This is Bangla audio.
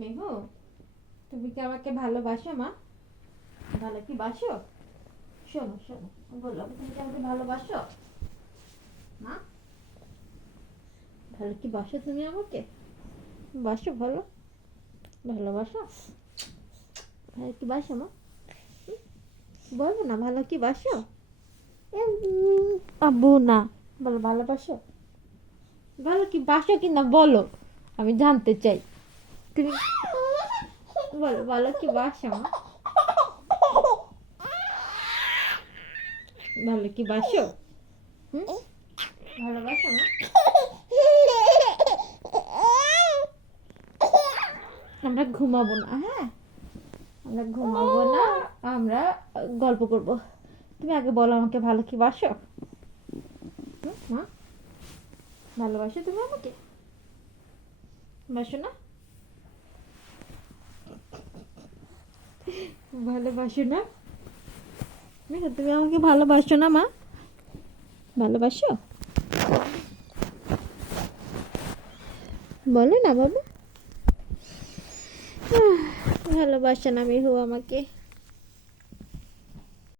মেহু, তুমি কি আমাকে ভালোবাসো মা? ভালো কি বাসো? শোনো শোনো, বলো তুমি কি আমাকে ভালোবাসো? মা, ভালো কি বাসো তুমি আমাকে? বাসো ভালো? ভালোবাসো? ভালো কি বাসো মা? বলো না, ভালো কি বাসো? আব্বু না, বলো ভালোবাসো? ভালো কি বাসো কি না বলো, আমি জানতে চাই। তুমি বলো, ভালো কি বাসো মা? ভালো কি বাসো? হুম, ভালোবাসো না? আমরা ঘুমাবো না, হ্যাঁ? আমরা ঘুমাবো না, আমরা গল্প করব। তুমি আগে বলো আমাকে, ভালো কি বাসো? মা, ভালোবাসো তুমি আমাকে? বাসো না? ভালোবাসো না? মেঘা, তুমি আমাকে ভালোবাসো না মা? ভালোবাসো? বলো না বাবা। ভালোবাসো না মেহু আমাকে?